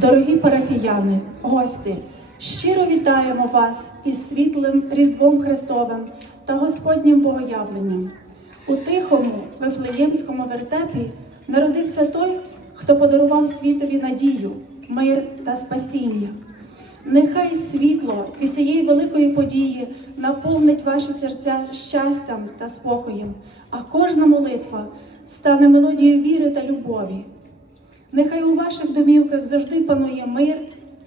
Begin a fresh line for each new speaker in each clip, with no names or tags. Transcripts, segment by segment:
Дорогі парафіяни, гості, щиро вітаємо вас із світлим Різдвом Христовим та Господнім Богоявленням. У тихому Вифлеємському вертепі народився той, хто подарував світові надію, мир та спасіння. Нехай світло від цієї великої події наповнить ваші серця щастям та спокоєм, а кожна молитва стане мелодією віри та любові. Нехай у ваших домівках завжди панує мир,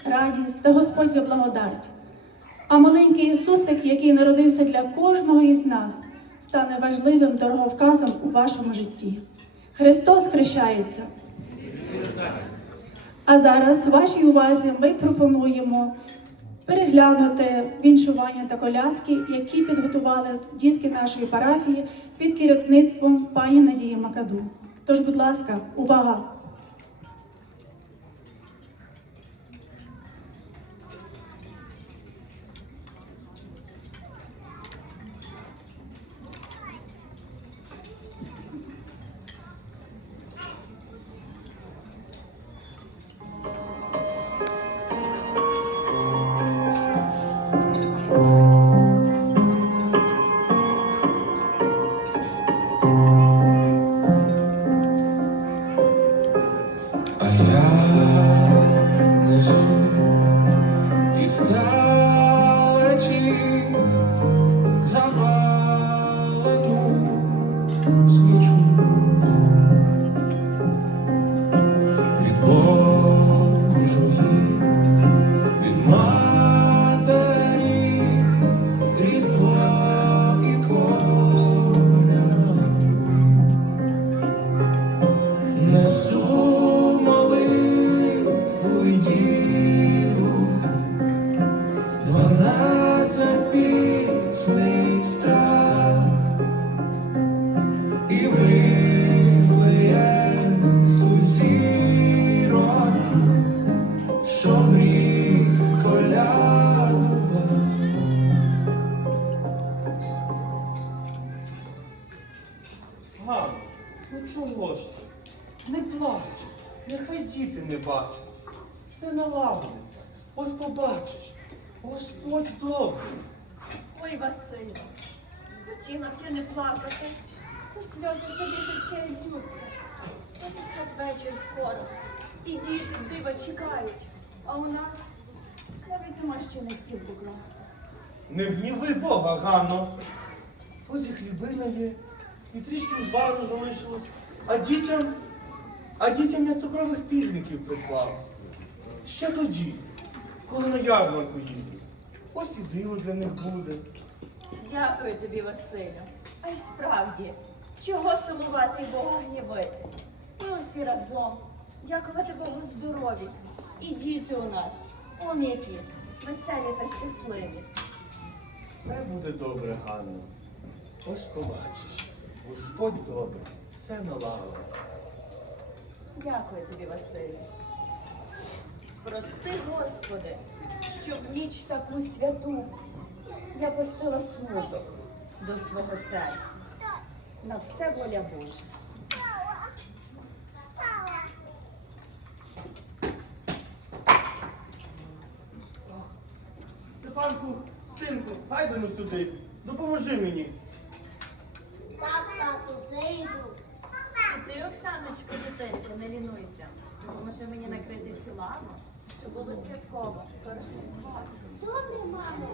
радість та Господня благодать. А маленький Ісусик, який народився для кожного із нас, стане важливим дороговказом у вашому житті. Христос хрещається. А зараз вашій увазі ми пропонуємо переглянути віншування та колядки, які підготували дітки нашої парафії під керівництвом пані Надії Макаду. Тож, будь ласка, увага!
То сльози собі з очей. Ось і святвечір скоро, і діти дива чекають, а у нас навіть нема ще на стіл покласти.
Не гніви Бога, Ганно. Ось і хлібина є, і трішки узвару залишилось. А дітям, а дітям я цукрових пільників приклав. Ще тоді, коли на ярмарку їду. Ось і диво для них буде.
Дякую тобі, Василю. А й справді, чого сумувати і Бога гнівити? І усі разом дякувати Богу здорові. І діти у нас, які, веселі та щасливі.
Все буде добре, Ганно. Ось побачиш. Господь добрий, все налагодить.
Дякую тобі, Василю. Прости, Господи, що в ніч таку святу я пустила смуток до свого серця. На все воля Божа.
Степанку, синку, гайда ну сюди. Допоможи мені.
Так, тату, вже йду.
І ти, Оксаночко, дитинко, не лінуйся. Допоможи мені накрити цю лаву, щоб було святково, скоро ж Різдво.
Добре, мамо.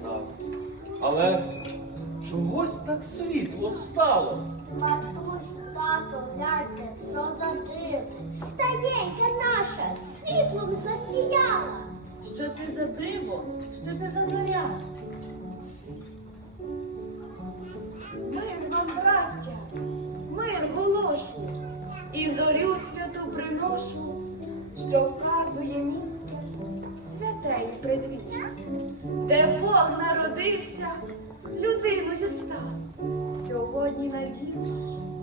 став. Але чогось так світло стало.
Матусь, тато, гляньте, що за див. Стаєйка наша світлом засіяла.
Що це за диво? Що це за зоря?
Мир вам, браття, мир голошу і зорю святу приношу, що вказує місце тею предвічі, де Бог народився, людиною став сьогодні надію.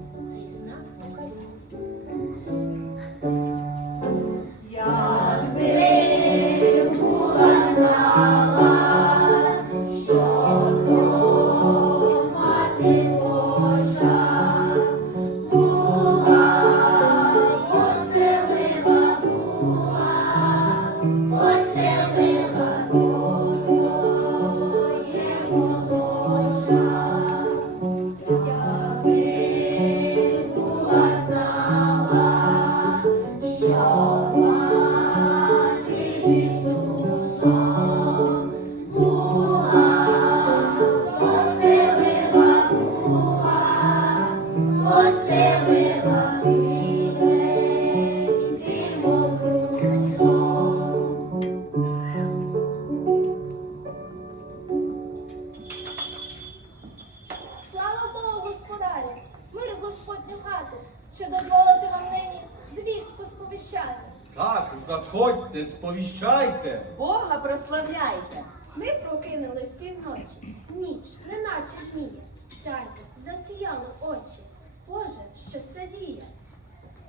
що
все діє.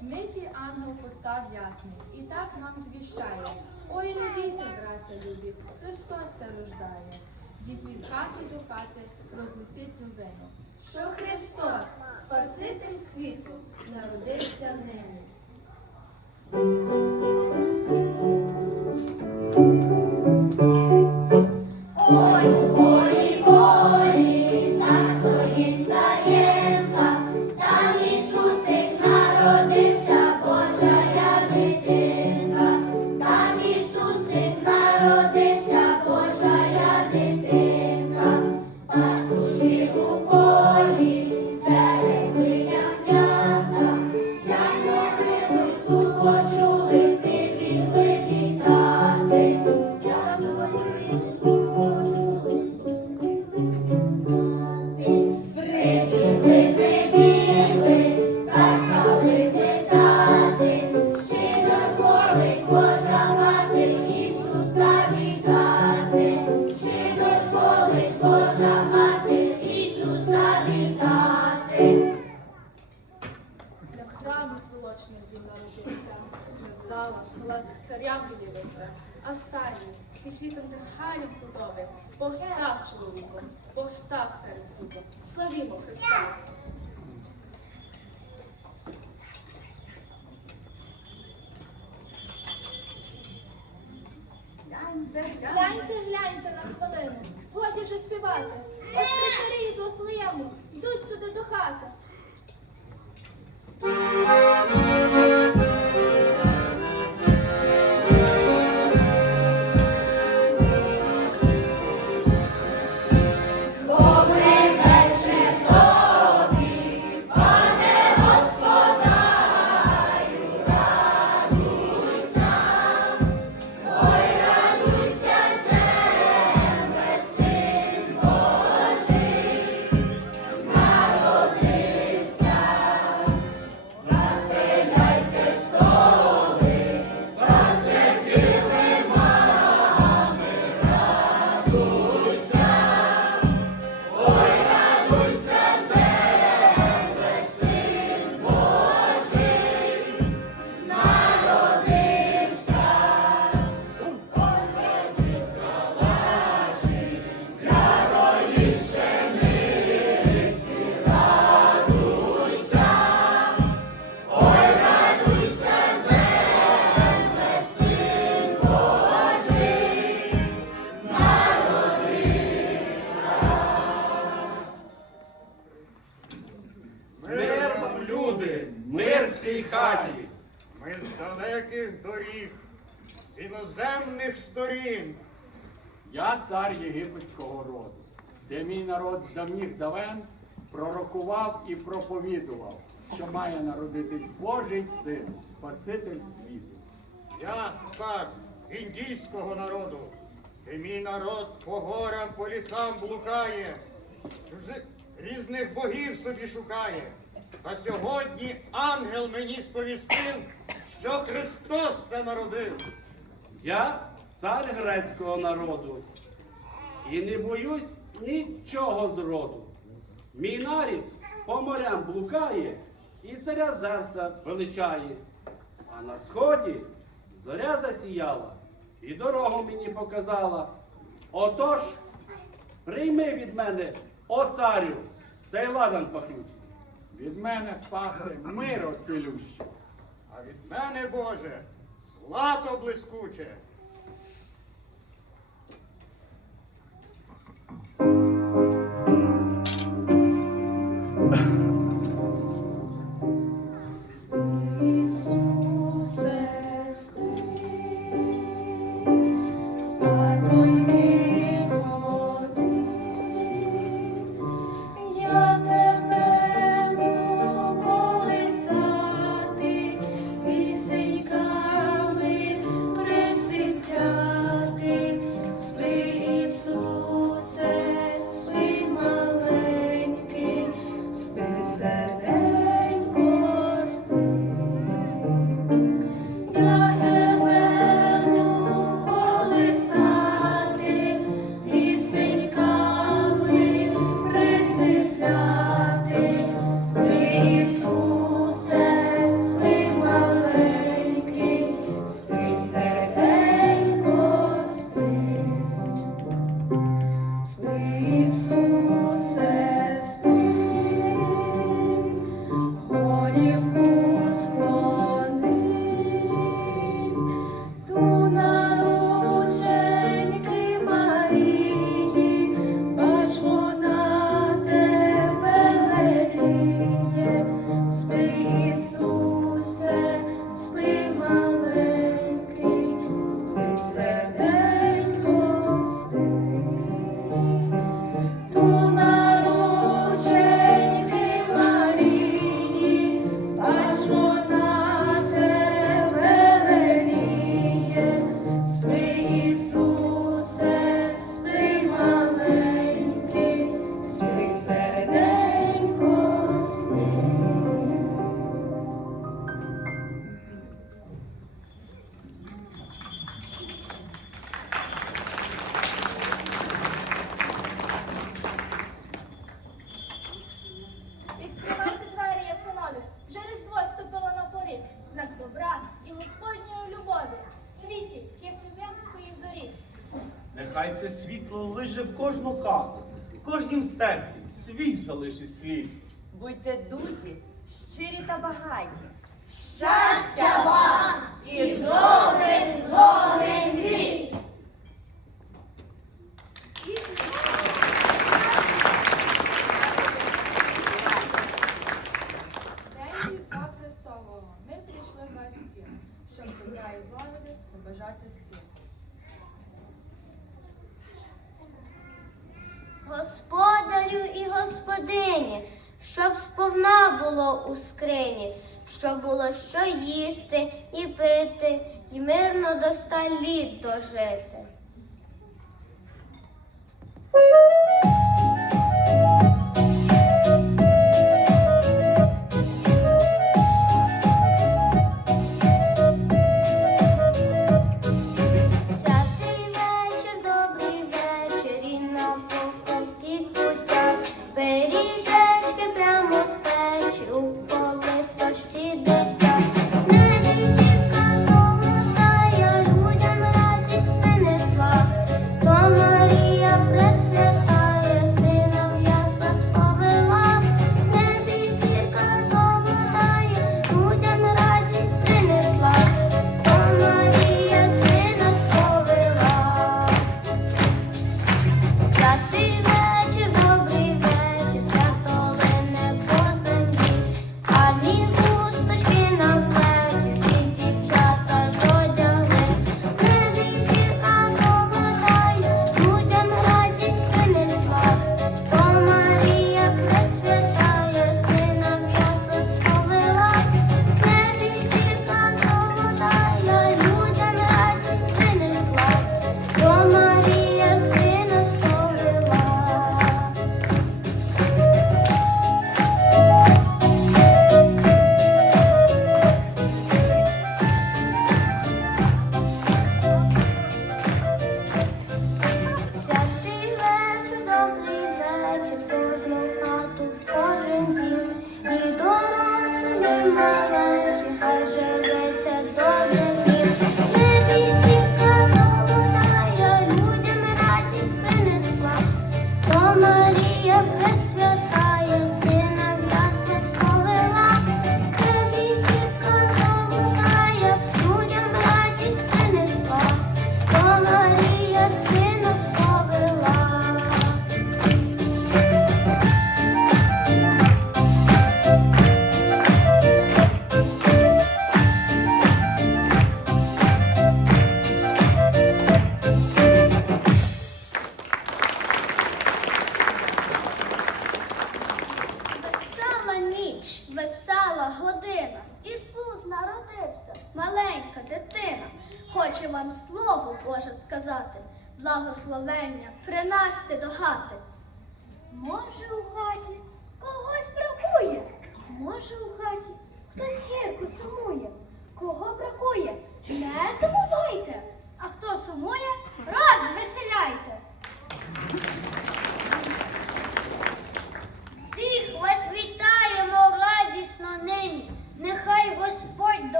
Митий ангел постав ясний, і так нам звіщає. Ой, не війте, браття любі, Христос рождає. Від від хати до хати рознесіть новину.
Що Христос, Спаситель світу, народився нині.
Ой,
цар єгипетського роду, де мій народ з давніх давен пророкував і проповідував, що має народитись Божий син, Спаситель світу.
Я цар індійського народу, де мій народ по горам, по лісам блукає, різних богів собі шукає. Та сьогодні ангел мені сповістив, що Христос це народив.
Я цар грецького народу і не боюсь нічого зроду. Мій нарід по морям блукає і царя Зевса величає. А на сході зоря засіяла і дорогу мені показала. Отож, прийми від мене, о царю, цей ладан пахнучий.
Від мене спаси миро цілющий.
А від мене, Боже, злато блискуче.
В
кожнім серці світ залишить слід.
Будьте дужі, щирі та багаті.
Щастя вам і довгих, довгих літ!
День Різдва Христового ми прийшли в ваш дім, щоб добра і злагоди побажати всім.
Господарю і господині, щоб сповна було у скрині, щоб було що їсти і пити, й мирно до ста літ дожити.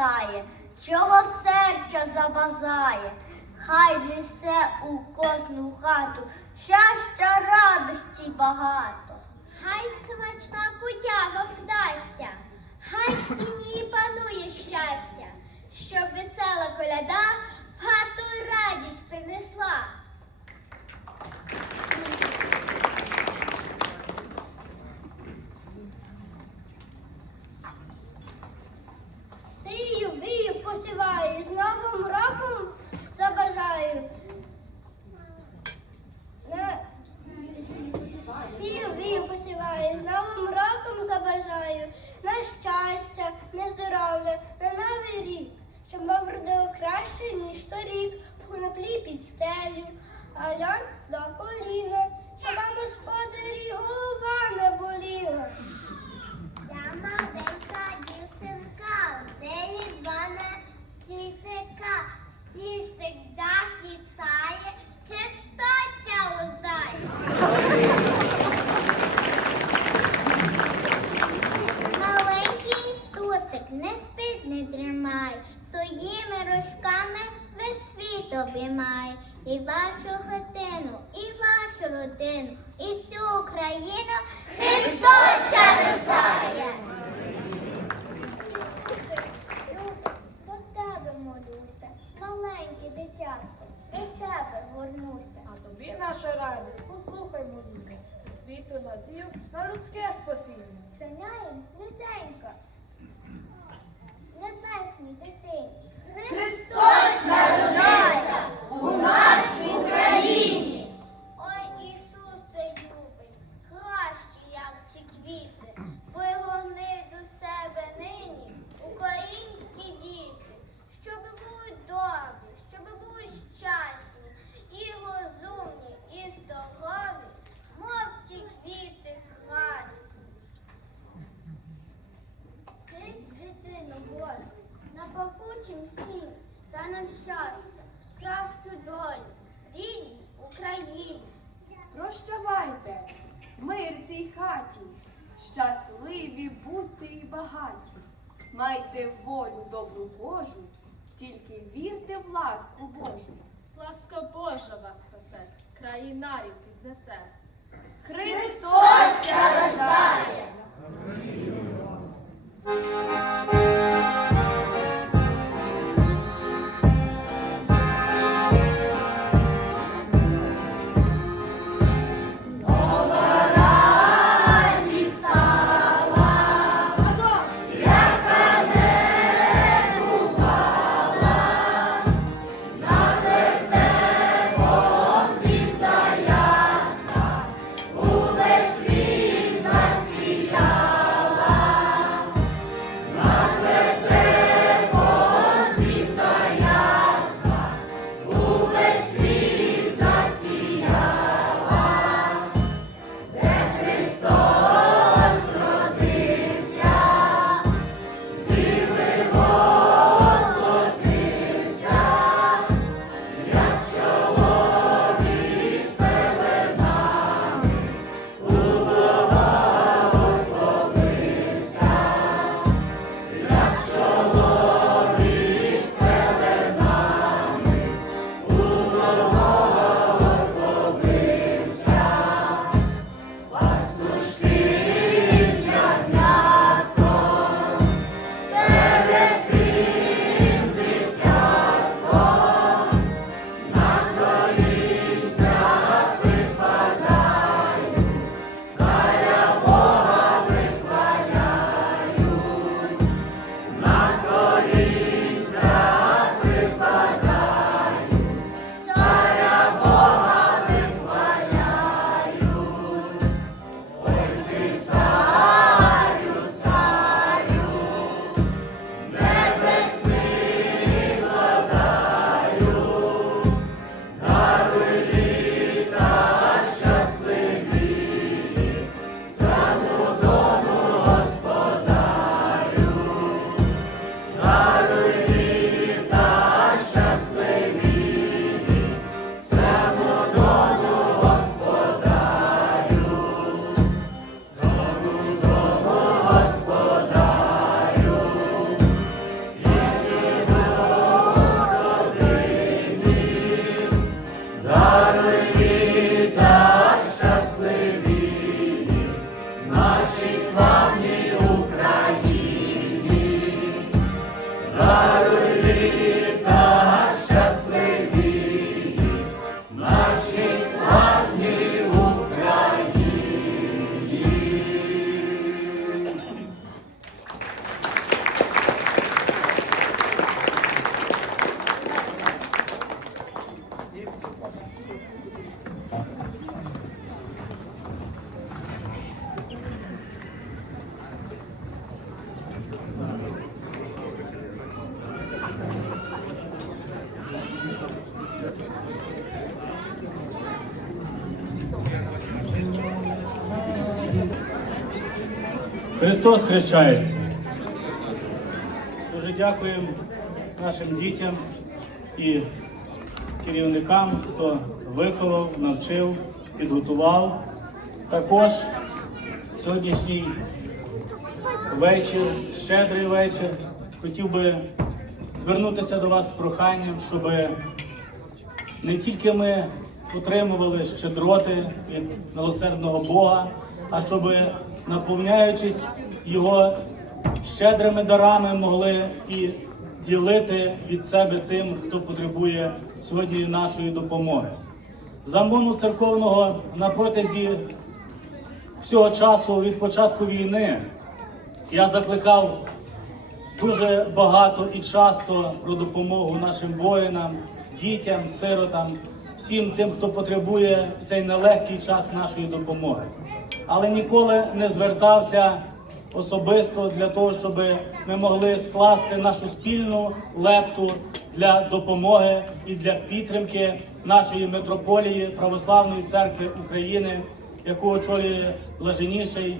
Тим завітає, чого серця забажає. Хай несе у кожну хату щастя, радості багато. Хай смачна кутяга вдасться, хай в сім'ї панує щастя, щоб весела коляда в хату радість принесла. Щастя, на здоров'я, на новий рік, щоб ми вродили краще, ніж торік, в коноплі під стелю, а льон до коліна, щоб вам господарі голова не боліла. Я маленька дівчинка, день різдвана тісика, стісик захитає, Христос лузає. Маленький Ісусик, не спить, не тримай, своїми ручками весь світ обіймай. І вашу хатину, і вашу родину, і всю Україну Христос рождає. До тебе молюся, маленьке дитятко, до тебе горнуся.
А тобі наша радість, послухай моління, світу надію на людське спасіння.
Вчиняємось низенько.
Христос
хрещається. Дуже дякуємо нашим дітям і керівникам, хто виховав, навчив, підготував. Також сьогоднішній вечір, щедрий вечір. Хотів би звернутися до вас з проханням, щоб не тільки ми отримували щедроти від милосердного Бога, а щоб, наповняючись Його щедрими дарами, могли і ділити від себе тим, хто потребує сьогодні нашої допомоги. Замону церковного на протязі всього часу від початку війни я закликав дуже багато і часто про допомогу нашим воїнам, дітям, сиротам, всім тим, хто потребує в цей нелегкий час нашої допомоги. Але ніколи не звертався особисто для того, щоб ми могли скласти нашу спільну лепту для допомоги і для підтримки нашої митрополії Православної церкви України, яку очолює блаженніший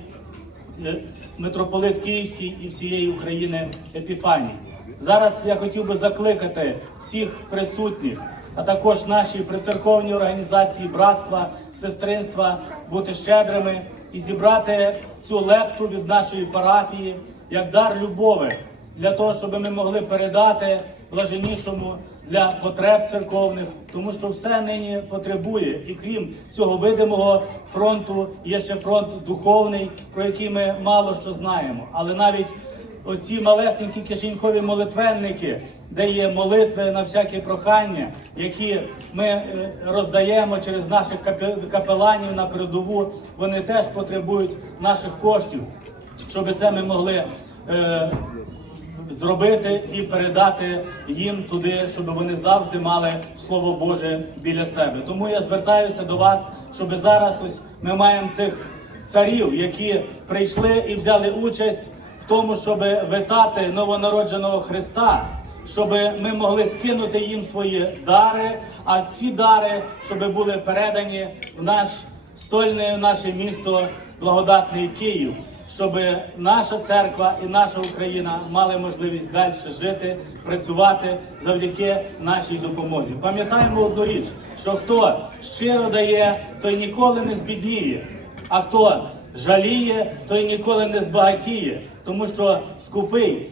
е, митрополит Київський і всієї України Епіфаній. Зараз я хотів би закликати всіх присутніх, а також наші прицерковні організації братства, сестринства бути щедрими і зібрати цю лепту від нашої парафії як дар любові для того, щоб ми могли передати блаженішому для потреб церковних, тому що все нині потребує. І крім цього видимого фронту, є ще фронт духовний, про який ми мало що знаємо. Але навіть оці малесенькі кишенькові молитвенники, де є молитви на всякі прохання, які ми е, роздаємо через наших капе- капеланів на передову, вони теж потребують наших коштів, щоб це ми могли. е, зробити і передати їм туди, щоб вони завжди мали Слово Боже біля себе. Тому я звертаюся до вас, щоб зараз ось ми маємо цих царів, які прийшли і взяли участь тому, щоб витати новонародженого Христа. Щоб ми могли скинути їм свої дари, а ці дари, щоб були передані в наш стольне, в наше місто, благодатний Київ щоб наша церква і наша Україна мали можливість далі жити, працювати завдяки нашій допомозі. Пам'ятаємо одну річ, що хто щиро дає, той ніколи не збідніє, а хто жаліє, той ніколи не збагатіє, тому що скупий.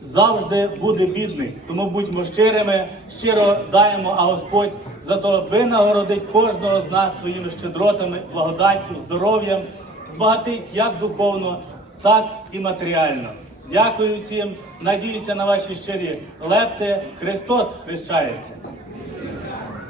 Завжди буде бідний, тому будьмо щирими, щиро даємо, а Господь зато винагородить кожного з нас своїми щедротами, благодаттю, здоров'ям, збагатить як духовно, так і матеріально. Дякую всім, надіюся на ваші щирі лепти. Христос хрещається.